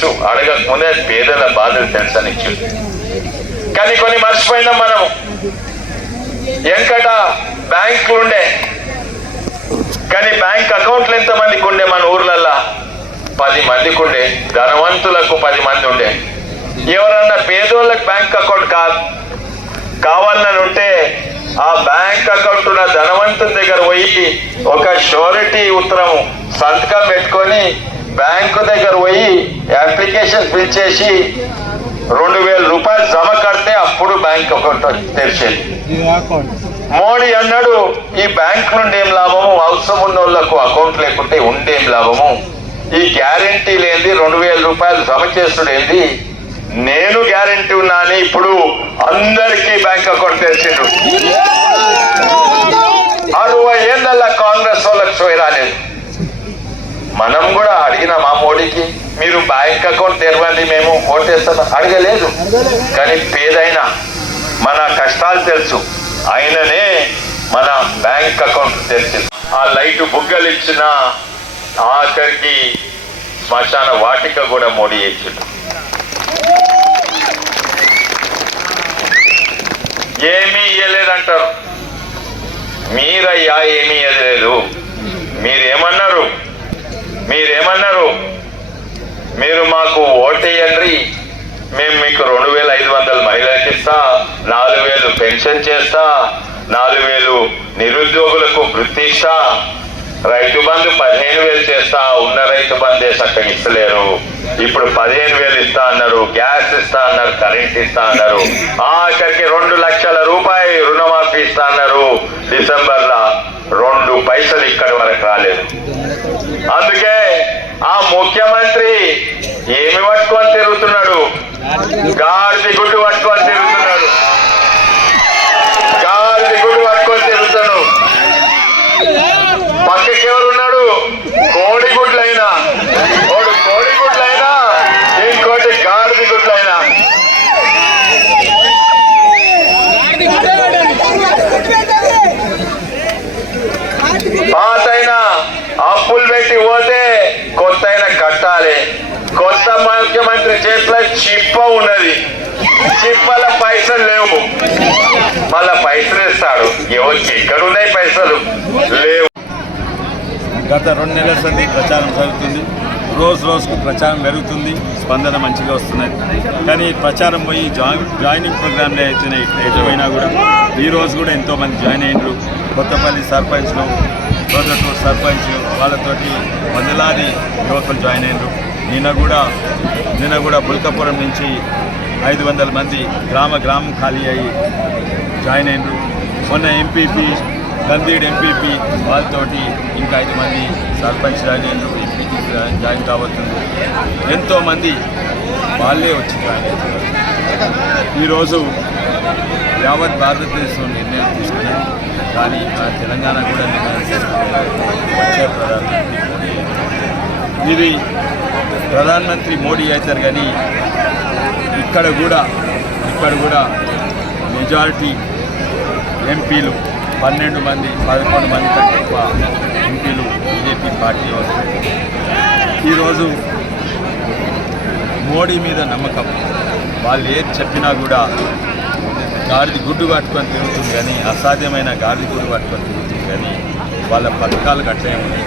తెలుసు, అడగక ముందే పేదల బాధలు తెలుసనిచ్చు. కానీ కొన్ని మర్చిపోయినాం మనం. వెంకట బ్యాంకులు ఉండే, కానీ బ్యాంక్ అకౌంట్లు ఎంతమందికి ఉండే మన ఊర్లల్లా? 10 మందికి ఉండే. ధనవంతులకు 10 మంది ఉండే. ఎవరన్నా పేదోళ్ళకి బ్యాంక్ అకౌంట్ కావాలని ఉంటే ఆ బ్యాంక్ అకౌంట్ ఉన్న ధనవంతుని దగ్గర పోయి ఒక షూరిటీ ఉత్తరం సంతకం పెట్టుకొని బ్యాంకు దగ్గర పోయి అప్లికేషన్ ఫిల్ చేసి 2000 రూపాయలు జమ కడితే అప్పుడు బ్యాంక్ అకౌంట్ తెరిచేది. మోడీ అన్నాడు, ఈ బ్యాంక్ నుండి ఏం లాభము, అవసరం ఉన్న వాళ్ళకు అకౌంట్ లేకుంటే ఉండేం లాభము, ఈ గ్యారంటీ లేనిది 2000 రూపాయలు జమ చేసుడేంది, నేను గ్యారంటీ ఉన్నాను, ఇప్పుడు అందరికీ బ్యాంక్ అకౌంట్ తెరిచిండు. 60 ఏళ్ళ కాంగ్రెస్ వాళ్ళకి సోయి రాలేదు. మనం కూడా అడిగిన మా మోడీకి, మీరు బ్యాంక్ అకౌంట్ తెరవండి మేము ఓటేస్తాం, అడగలేదు. కానీ పేదైనా మన కష్టాలు తెలుసు, ఆయననే మన బ్యాంక్ అకౌంట్ తెరిచింది. ఆ లైట్ బుగ్గలు ఇచ్చిన ఆఖరికి శ్మశాన వాటిక కూడా మోడీ ఇచ్చిండు. ఏమీ ఇయ్యలేదంటారు. మీరయ్యా ఏమీ ఇయ్యలేదు. మీరేమన్నారు? మీరు మాకు ఓటేయండి, మేము మీకు 2500 మహిళలకు ఇస్తా, 4000 పెన్షన్ చేస్తా, 4000 నిరుద్యోగులకు వృత్తి ఇస్తా, రైతు బంధు 15000 చేస్తా. ఉన్న రైతు బంధు చక్కగా ఇస్తలేరు, ఇప్పుడు 15000 ఇస్తా అన్నారు, గ్యాస్ ఇస్తా అన్నారు, కరెంట్ ఇస్తా అన్నారు, ఆఖరికి 2 లక్షల రూపాయలు రుణమాఫీ ఇస్తా అన్నారు. డిసెంబర్లో 2 పైసలు ఇక్కడి వరకు రాలేదు. అందుకే ఆ ముఖ్యమంత్రి ఏమి పట్టుకొని తిరుగుతున్నాడు? గాడిది గుడ్డు పట్టుకొని తిరుగుతున్నాడు. పక్కకి ఎవరున్నాడు? కోడిగుడ్లైనా, ఇంకోటి గాడిది గుడ్లైనా. పాతైనా అప్పులు పెట్టి పోతే కొత్త అయినా కట్టాలి. కొత్త ముఖ్యమంత్రి చేతిలో చిప్ప ఉన్నది, చిప్పల పైసలు లేవు, మళ్ళా పైసలు ఇస్తాడు. ఎవరికి ఎక్కడ ఉన్నాయి పైసలు? లేవు. గత 2 నెలల సంది ప్రచారం జరుగుతుంది. రోజుకు ప్రచారం పెరుగుతుంది, స్పందన మంచిగా వస్తున్నది. కానీ ప్రచారం పోయి జాయినింగ్ ప్రోగ్రాంలో ఎటుపోయినా కూడా ఈరోజు కూడా ఎంతోమంది జాయిన్ అయినరు. కొత్తపల్లి సర్పంచ్లు, రోజటూరు సర్పంచ్లు, వాళ్ళతోటి వందలాది యువకులు జాయిన్ అయినరు. నిన్న కూడా బుల్కాపురం నుంచి 500 మంది గ్రామం ఖాళీ అయ్యి జాయిన్ అయినరు. మొన్న ఎంపీపీ కందీడ్ ఎంపీపీ వాళ్ళతోటి ఇంకా 5 మంది సర్పంచ్ జాయిన్ అయినరు, ఎంపీటీ జాయిన్ కాబోతుంది. ఎంతోమంది వాళ్ళే వచ్చి జాయిన్ అవుతున్నారు. ఈరోజు యావత్ భారతదేశం నిర్ణయం తీసుకున్నది. కానీ తెలంగాణ కూడా నిర్ణయం తీసుకున్నది. వచ్చే ప్రధానమంత్రి మోడీ. ఇది ప్రధానమంత్రి మోడీ అవుతారు. కానీ ఇక్కడ కూడా మెజారిటీ ఎంపీలు 12 మంది 11 మంది కంటే ఎక్కువ ఎంపీలు బీజేపీ పార్టీ వస్తుంది. ఈరోజు మోడీ మీద నమ్మకం. వాళ్ళు ఏది చెప్పినా కూడా గాడిది గుడ్డు పట్టుకొని తిరుగుతుంది, కానీ అసాధ్యమైన గాడిది గుడ్డు పట్టుకొని తిరుగుతుంది. కానీ వాళ్ళ పథకాలు గట్లే ఉన్నాయి.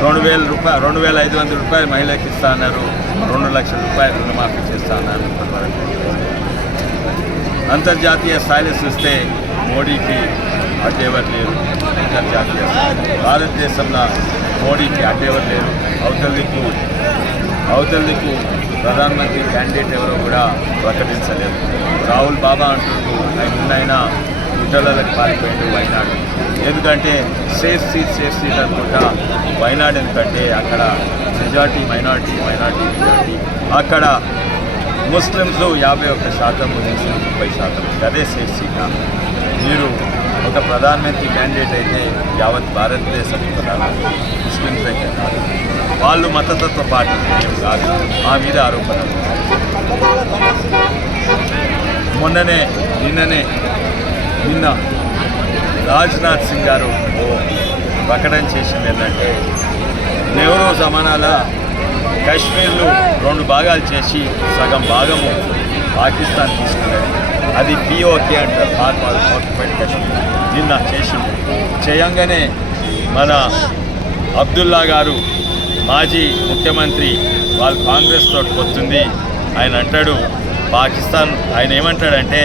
2500 రూపాయలు మహిళకి ఇస్తా అన్నారు, 2 లక్షల రూపాయలు రుణమాఫీ చేస్తా అన్నారు. అంతర్జాతీయ స్థాయిలో చూస్తే మోడీకి అడ్డేవారు లేరు. అంతర్జాతీయ భారతదేశంలో మోడీకి అడ్డేవారు లేరు. అవతల దిక్కు ప్రధానమంత్రి క్యాండిడేట్ ఎవరో కూడా ప్రకటించలేదు. రాహుల్ బాబా అంటున్నారు, ఆయన గుట్టలకు పారిపోయిండు వైనాడు. ఎందుకంటే సేఫ్ సీట్ అనుకుంటా వైనాడు. ఎందుకంటే అక్కడ మెజార్టీ మైనార్టీ అక్కడ ముస్లిమ్స్ 51%, ముస్లిమ్స్ 30%. అదే సేఫ్ సీట్. మీరు ఒక ప్రధానమంత్రి క్యాండిడేట్ అయితే యావత్ భారతదేశం ప్రధానమంత్రి, ముస్లిమ్స్ అయితే కాదు, వాళ్ళు మతతత్వ పార్టీ కాదు. మా మీద ఆరోపణలు. నిన్న రాజ్నాథ్ సింగ్ గారు ప్రకటన చేసింది ఏంటంటే నెహ్రూ జమానాలో కాశ్మీర్ను 2 భాగాలు చేసి సగం భాగము పాకిస్తాన్ తీసుకున్నది. అది POK అంటారు, పాక్ ఆక్యుపైడ్ కాశ్మీర్. నిన్న చేయంగానే మన అబ్దుల్లా గారు మాజీ ముఖ్యమంత్రి వాళ్ళు కాంగ్రెస్ తోటి వస్తుంది. ఆయన అంటాడు పాకిస్తాన్, ఆయన ఏమంటాడంటే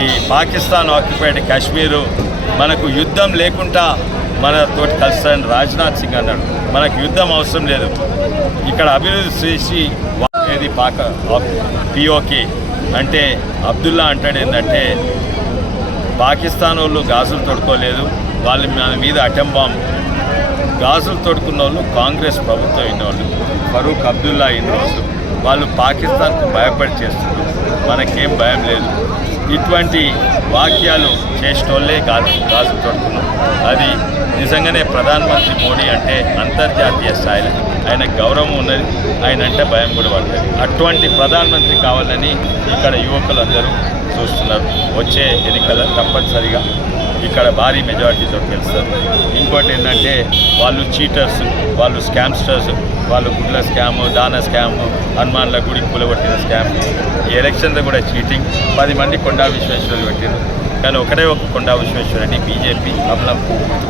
ఈ పాకిస్తాన్ ఆక్యుపైడ్ కాశ్మీరు మనకు యుద్ధం లేకుండా మనతోటి కలుస్తారని రాజ్నాథ్ సింగ్ అన్నాడు. మనకు యుద్ధం అవసరం లేదు, ఇక్కడ అభివృద్ధి చేసి ఏది POK అంటే అబ్దుల్లా అంటాడు ఏంటంటే పాకిస్తాన్ వాళ్ళు గాజులు తొడుకోలేదు, వాళ్ళ మీద అటెం బాంబ్ గాజులు తొడుకున్న వాళ్ళు కాంగ్రెస్ ప్రభుత్వం ఇన్నోళ్ళు, ఫరూక్ అబ్దుల్లా ఇన్ని రోజులు వాళ్ళు పాకిస్తాన్కు భయపడి చేస్తున్నారు, మనకేం భయం లేదు. ఇటువంటి వాక్యాలు చేసేటోళ్ళే గాజులు తొడుకున్నాం. అది నిజంగానే ప్రధానమంత్రి మోడీ అంటే అంతర్జాతీయ స్థాయిలో ఆయన గౌరవం ఉన్నది, ఆయన అంటే భయం కూడా పడుతుంది. అటువంటి ప్రధానమంత్రి కావాలని ఇక్కడ యువకులందరూ చూస్తున్నారు. వచ్చే ఎన్నికల తప్పనిసరిగా ఇక్కడ భారీ మెజారిటీతో గెలుస్తారు. ఇంకోటి ఏంటంటే వాళ్ళు చీటర్స్, వాళ్ళు స్కామ్స్టర్స్, వాళ్ళు గుడ్ల స్కాము, దాన స్కాము, హనుమాన్ల గుడి కూలగొట్టిన స్కామ్. ఈ ఎలక్షన్లో కూడా చీటింగ్. 10 మంది కొండా విశ్వేశ్వరులు పెట్టారు, కానీ ఒకటే ఒక కొండా విశ్వేశ్వరరెడ్డి, బీజేపీ కమలం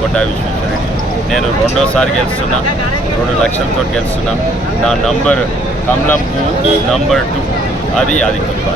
కొండా విశ్వేశ్వరరెడ్డి. నేను 2వ సారి గెలుస్తున్నా, 2 లక్షలతో గెలుస్తున్నా. నా నంబర్ కమలం పువ్వు నంబర్ 2, అది కొద్దిగా